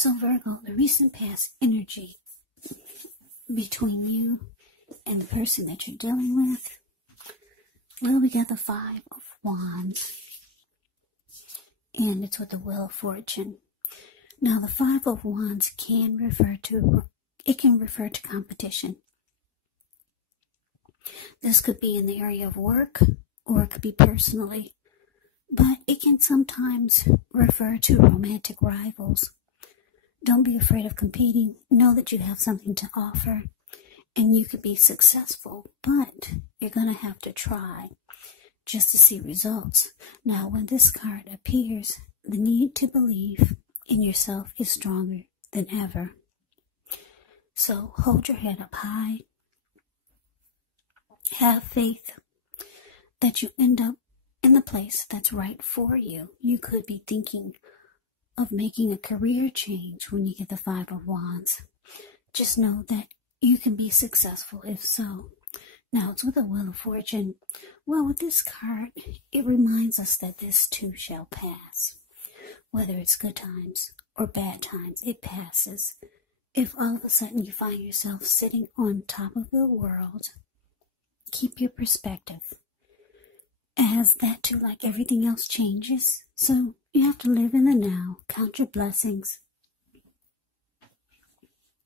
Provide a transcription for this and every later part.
So Virgo, the recent past energy between you and the person that you're dealing with. Well, we got the Five of Wands. And it's with the Wheel of Fortune. Now, the Five of Wands can refer to competition. This could be in the area of work, or it could be personally. But it can sometimes refer to romantic rivals. Don't be afraid of competing. Know that you have something to offer and you could be successful, but you're going to have to try just to see results. Now, when this card appears, the need to believe in yourself is stronger than ever. So hold your head up high. Have faith that you end up in the place that's right for you. You could be thinking of making a career change when you get the Five of Wands. Just know that you can be successful if so. Now, it's with the Wheel of Fortune. Well, with this card, it reminds us that this too shall pass. Whether it's good times or bad times, it passes. If all of a sudden you find yourself sitting on top of the world, keep your perspective. As that too, like everything else, changes. So you have to live in the now, count your blessings,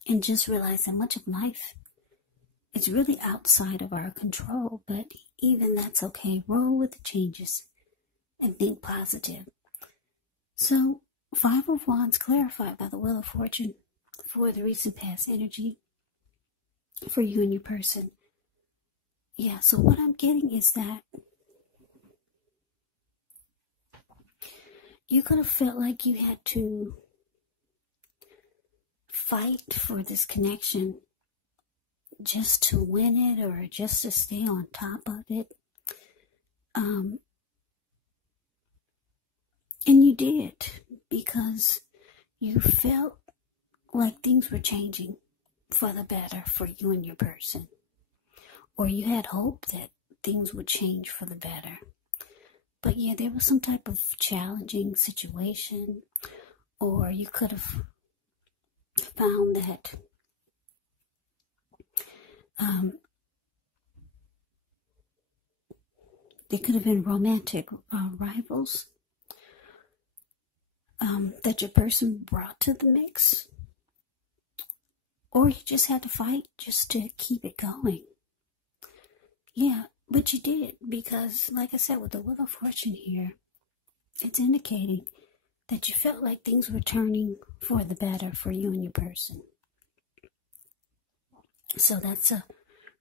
and just realize that much of life is really outside of our control. But even that's okay. Roll with the changes and think positive. So, Five of Wands clarified by the Wheel of Fortune for the recent past energy for you and your person. Yeah, so what I'm getting is that you could have felt like you had to fight for this connection just to win it or just to stay on top of it. And you did, because you felt like things were changing for the better for you and your person. Or you had hope that things would change for the better. But yeah, there was some type of challenging situation, or you could have found that there could have been romantic rivals that your person brought to the mix, or you just had to fight just to keep it going. Yeah, but you did, because like I said, with the Wheel of Fortune here, it's indicating that you felt like things were turning for the better for you and your person. So that's a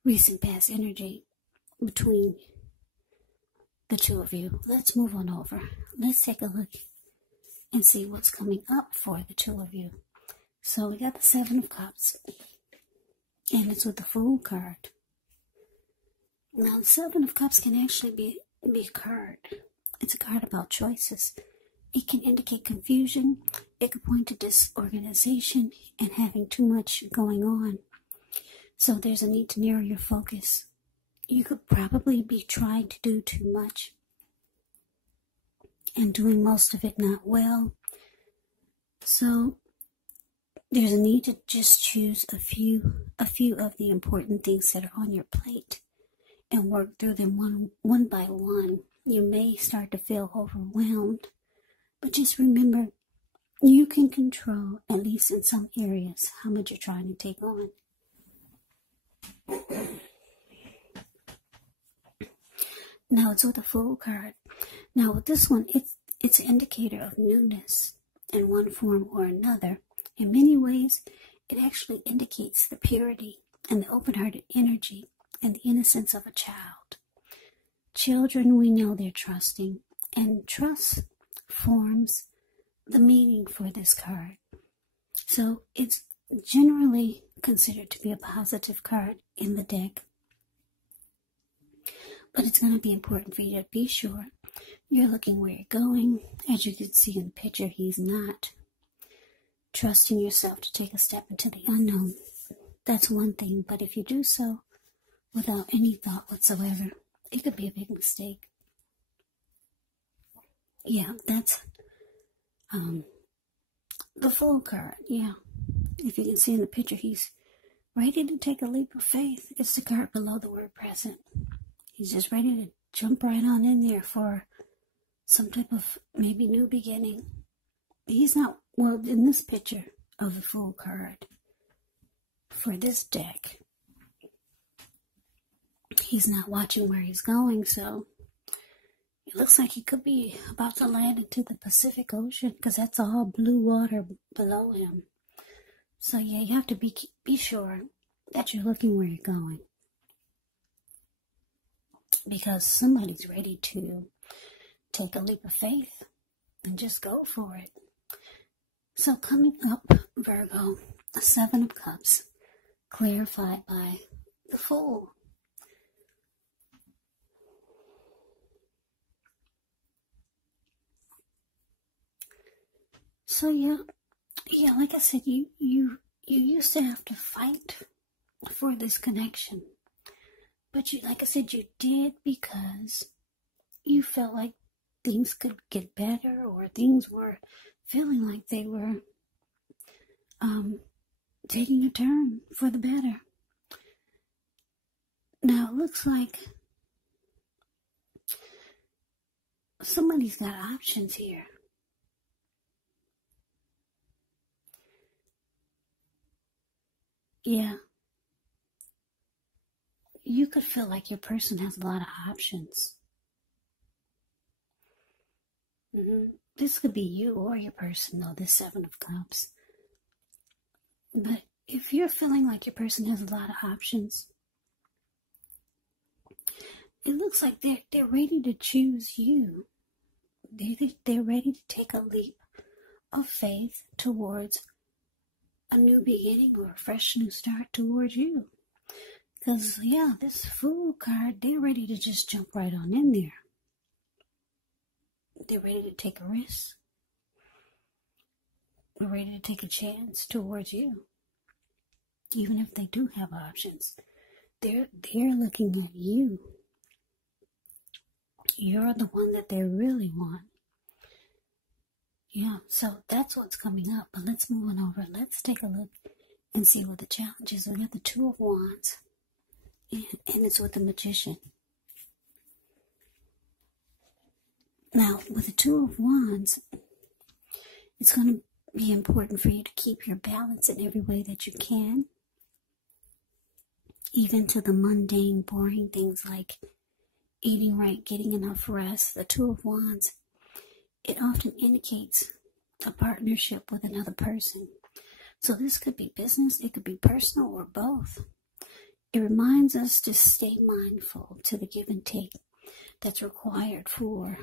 recent past energy between the two of you. Let's move on over. Let's take a look and see what's coming up for the two of you. So we got the Seven of Cups, and it's with the Fool card. Now, the Seven of Cups can actually be a card. It's a card about choices. It can indicate confusion. It could point to disorganization and having too much going on. So there's a need to narrow your focus. You could probably be trying to do too much and doing most of it not well. So there's a need to just choose a few of the important things that are on your plate and work through them one by one. You may start to feel overwhelmed, but just remember, you can control, at least in some areas, how much you're trying to take on. Now it's with the Fool card. Now with this one, it's an indicator of newness in one form or another. In many ways, it actually indicates the purity and the open-hearted energy and the innocence of a child. Children, we know they're trusting, and trust forms the meaning for this card. So it's generally considered to be a positive card in the deck. But it's going to be important for you to be sure you're looking where you're going. As you can see in the picture, he's not trusting yourself to take a step into the unknown. That's one thing, but if you do so without any thought whatsoever, it could be a big mistake. the Fool card, yeah. If you can see in the picture, he's ready to take a leap of faith. It's the card below the word present. He's just ready to jump right on in there for some type of maybe new beginning. He's not, well, in this picture of the Fool card, for this deck, he's not watching where he's going, so it looks like he could be about to land into the Pacific Ocean, because that's all blue water below him. So yeah, you have to be sure that you're looking where you're going, because somebody's ready to take a leap of faith and just go for it. So coming up, Virgo, the Seven of Cups, clarified by the Fool. So yeah, like I said, you used to have to fight for this connection, but like I said, you did because you felt like things could get better, or things were feeling like they were taking a turn for the better. Now it looks like somebody's got options here. Yeah. You could feel like your person has a lot of options. This could be you or your person, though, this Seven of Cups. But if you're feeling like your person has a lot of options, it looks like they're ready to choose you. They're ready to take a leap of faith towards a new beginning or a fresh new start towards you. Because, yeah, this Fool card, they're ready to just jump right on in there. They're ready to take a risk. They're ready to take a chance towards you. Even if they do have options, they're looking at you. You're the one that they really want. Yeah, so that's what's coming up. But let's move on over. Let's take a look and see what the challenge is. We got the Two of Wands, and it's with the Magician. Now, with the Two of Wands, it's going to be important for you to keep your balance in every way that you can. Even to the mundane, boring things like eating right, getting enough rest. The Two of Wands, it often indicates a partnership with another person. So this could be business, it could be personal, or both. It reminds us to stay mindful to the give and take that's required for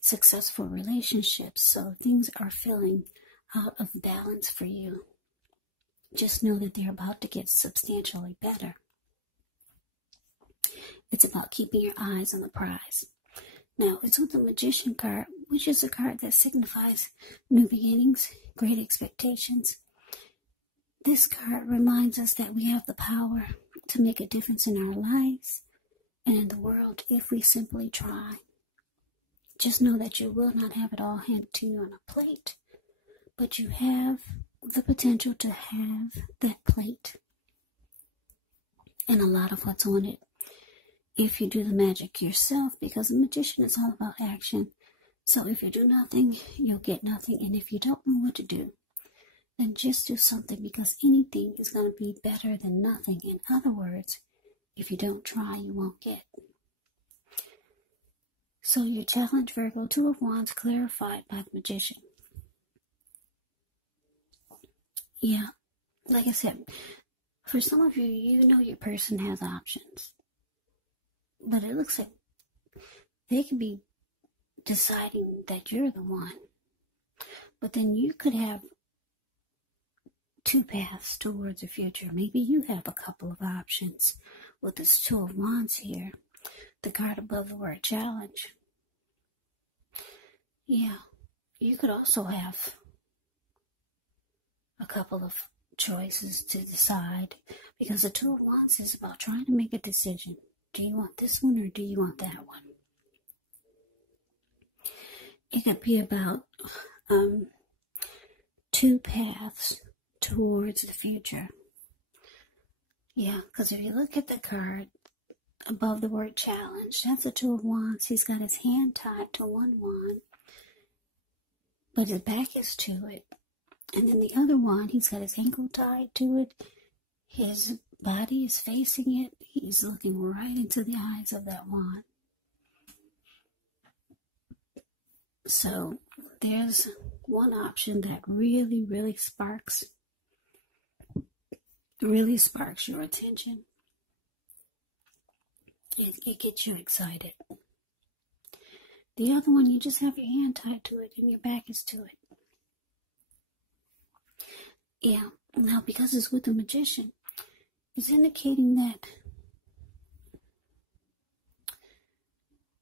successful relationships. So things are feeling out of balance for you, just know that they're about to get substantially better. It's about keeping your eyes on the prize. Now, it's with the Magician card, which is a card that signifies new beginnings, great expectations. This card reminds us that we have the power to make a difference in our lives and in the world if we simply try. Just know that you will not have it all handed to you on a plate, but you have the potential to have that plate and a lot of what's on it if you do the magic yourself, because the Magician is all about action. So if you do nothing, you'll get nothing. And if you don't know what to do, then just do something, because anything is going to be better than nothing. In other words, if you don't try, you won't get. So your challenge, Virgo, Two of Wands, clarified by the Magician. Yeah, like I said, for some of you, you know your person has options. But it looks like they could be deciding that you're the one. But then you could have two paths towards the future. Maybe you have a couple of options with this Two of Wands here, the card above the word challenge. Yeah, you could also have a couple of choices to decide, because the Two of Wands is about trying to make a decision. Do you want this one or do you want that one? It could be about two paths towards the future. Yeah, because if you look at the card above the word challenge, that's the Two of Wands. He's got his hand tied to one wand, but his back is to it. And then the other wand, he's got his ankle tied to it. His body is facing it. He's looking right into the eyes of that wand. So there's one option that really sparks your attention. It gets you excited. The other one, you just have your hand tied to it and your back is to it. Yeah, now because it's with the Magician, it's indicating that,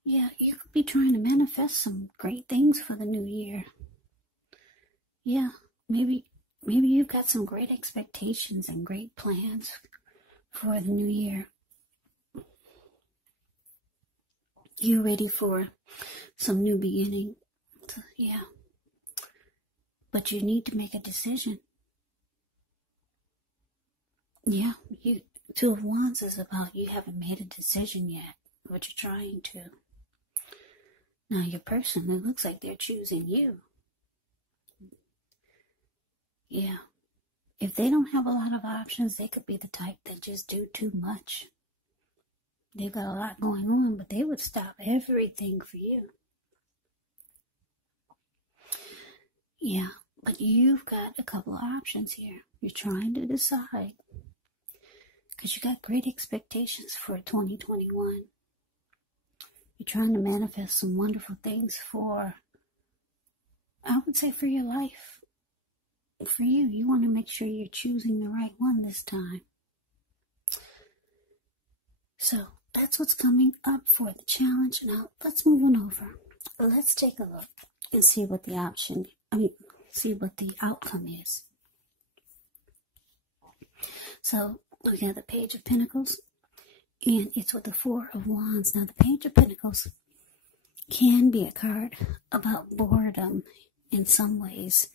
yeah, you could be trying to manifest some great things for the new year. Yeah, maybe you've got some great expectations and great plans for the new year. You're ready for some new beginning. Yeah. But you need to make a decision. Yeah, Two of Wands is about you haven't made a decision yet, but you're trying to. Now your person, it looks like they're choosing you. Yeah. If they don't have a lot of options, they could be the type that just do too much. They've got a lot going on, but they would stop everything for you. Yeah, but you've got a couple of options here. You're trying to decide because you got great expectations for 2021. You're trying to manifest some wonderful things for, I would say, for your life. For you, you want to make sure you're choosing the right one this time. So that's what's coming up for the challenge. Now let's move on over. Let's take a look and see what the outcome is. So we got the Page of Pentacles, and it's with the Four of Wands. Now the Page of Pentacles can be a card about boredom in some ways.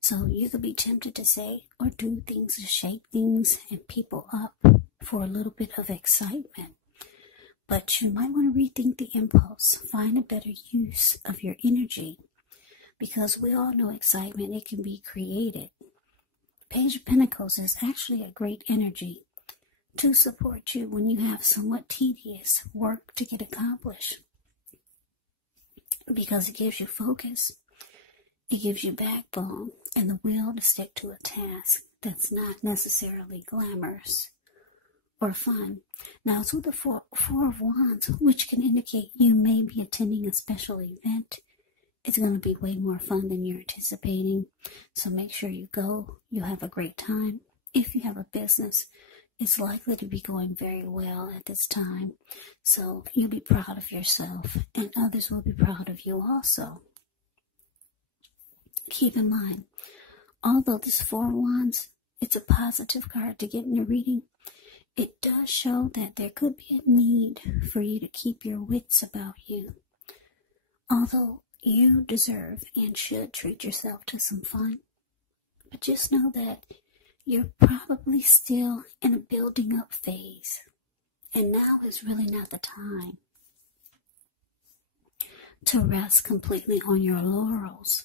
So you could be tempted to say or do things to shake things and people up for a little bit of excitement. But you might want to rethink the impulse. Find a better use of your energy. Because we all know excitement, it can be created. Page of Pentacles is actually a great energy to support you when you have somewhat tedious work to get accomplished. Because it gives you focus. It gives you backbone and the will to stick to a task that's not necessarily glamorous or fun. Now, it's with the Four of Wands, which can indicate you may be attending a special event. It's going to be way more fun than you're anticipating. So make sure you go. You'll have a great time. If you have a business, it's likely to be going very well at this time. So you'll be proud of yourself, and others will be proud of you also. Keep in mind, although this Four of Wands, it's a positive card to get in your reading, it does show that there could be a need for you to keep your wits about you. Although you deserve and should treat yourself to some fun, but just know that you're probably still in a building up phase, and now is really not the time to rest completely on your laurels.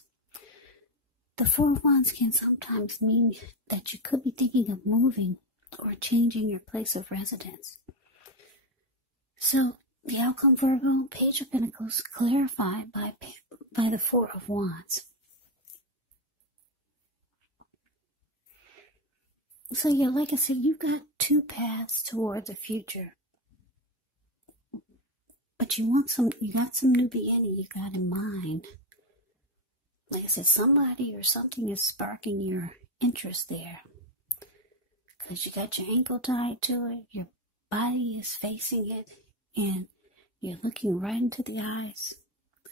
The Four of Wands can sometimes mean that you could be thinking of moving or changing your place of residence. So the outcome, Virgo, Page of Pentacles, clarified by the Four of Wands. So yeah, like I said, you've got two paths towards the future. But you got some new beginning you got in mind. Like I said, somebody or something is sparking your interest there. Because you got your ankle tied to it, your body is facing it, and you're looking right into the eyes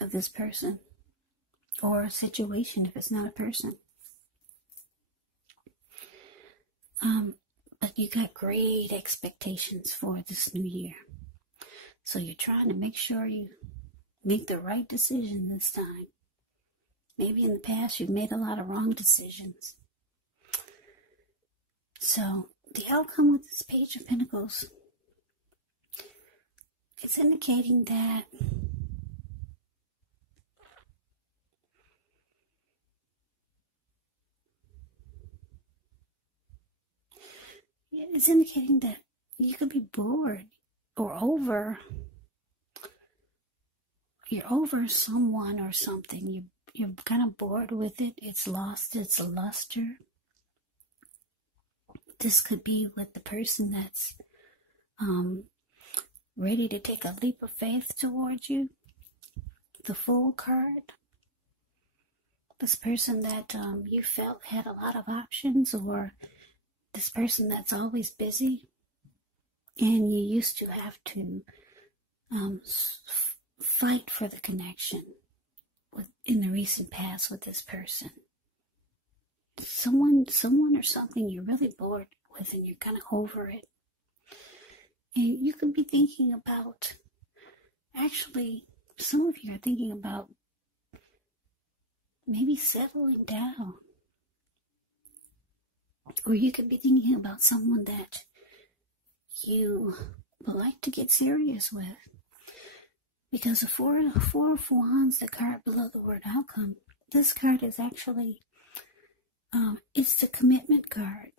of this person. Or a situation if it's not a person. But you got great expectations for this new year. So you're trying to make sure you make the right decision this time. Maybe in the past you've made a lot of wrong decisions. So the outcome with this Page of Pentacles, it's indicating that you could be bored or you're over someone or something. You're kind of bored with it. It's lost its luster. This could be with the person that's ready to take a leap of faith towards you. The Fool card. This person that you felt had a lot of options, or this person that's always busy and you used to have to fight for the connection in the recent past with this person. Someone or something you're really bored with and you're kind of over it. And you could be thinking about, actually, some of you are thinking about maybe settling down. Or you could be thinking about someone that you would like to get serious with. Because the Four of Wands, the card below the word outcome, this card is actually, it's the commitment card.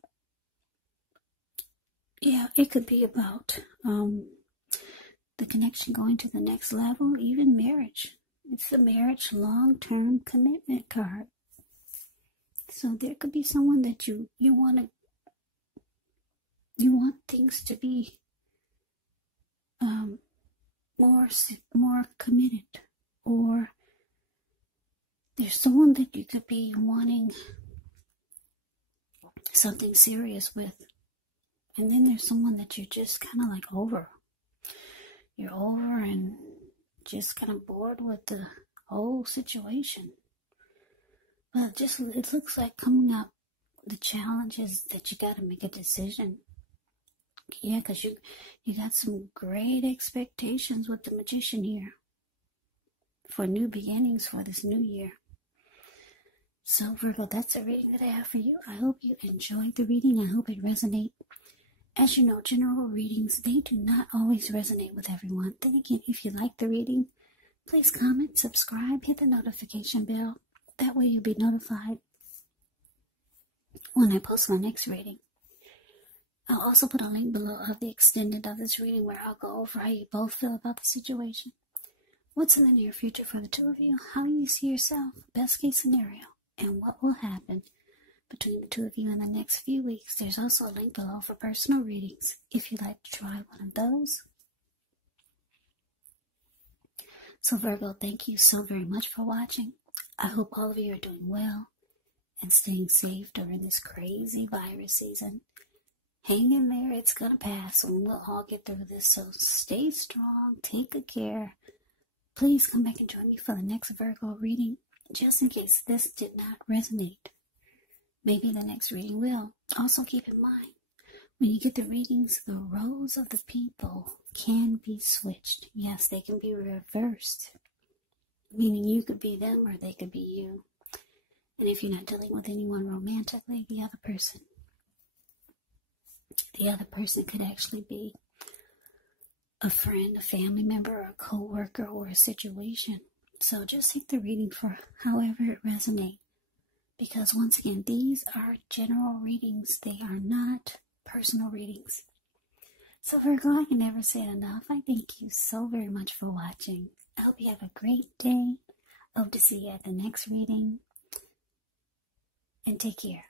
Yeah, it could be about the connection going to the next level, even marriage. It's the marriage long-term commitment card. So there could be someone that you want things to be more committed, or there's someone that you could be wanting something serious with, and then there's someone that you're just kind of like over. You're over and just kind of bored with the whole situation. But it looks like coming up, the challenge is that you got to make a decision. Yeah, because you got some great expectations with the Magician here for new beginnings for this new year. So Virgo, that's a reading that I have for you. I hope you enjoyed the reading. I hope it resonates. As you know, general readings, they do not always resonate with everyone. Then again, if you like the reading, please comment, subscribe, hit the notification bell. That way you'll be notified when I post my next reading. I'll also put a link below of the extended of this reading where I'll go over how you both feel about the situation. What's in the near future for the two of you, how you see yourself, best case scenario, and what will happen between the two of you in the next few weeks. There's also a link below for personal readings if you'd like to try one of those. So Virgo, thank you so very much for watching. I hope all of you are doing well and staying safe during this crazy virus season. Hang in there, it's going to pass and we'll all get through this. So stay strong, take good care. Please come back and join me for the next Virgo reading, just in case this did not resonate. Maybe the next reading will. Also keep in mind, when you get the readings, the roles of the people can be switched. Yes, they can be reversed. Meaning you could be them or they could be you. And if you're not dealing with anyone romantically, the other person could actually be a friend, a family member, a co-worker, or a situation. So just take the reading for however it resonates. Because once again, these are general readings. They are not personal readings. So Virgo, I can never say it enough. I thank you so very much for watching. I hope you have a great day. Hope to see you at the next reading. And take care.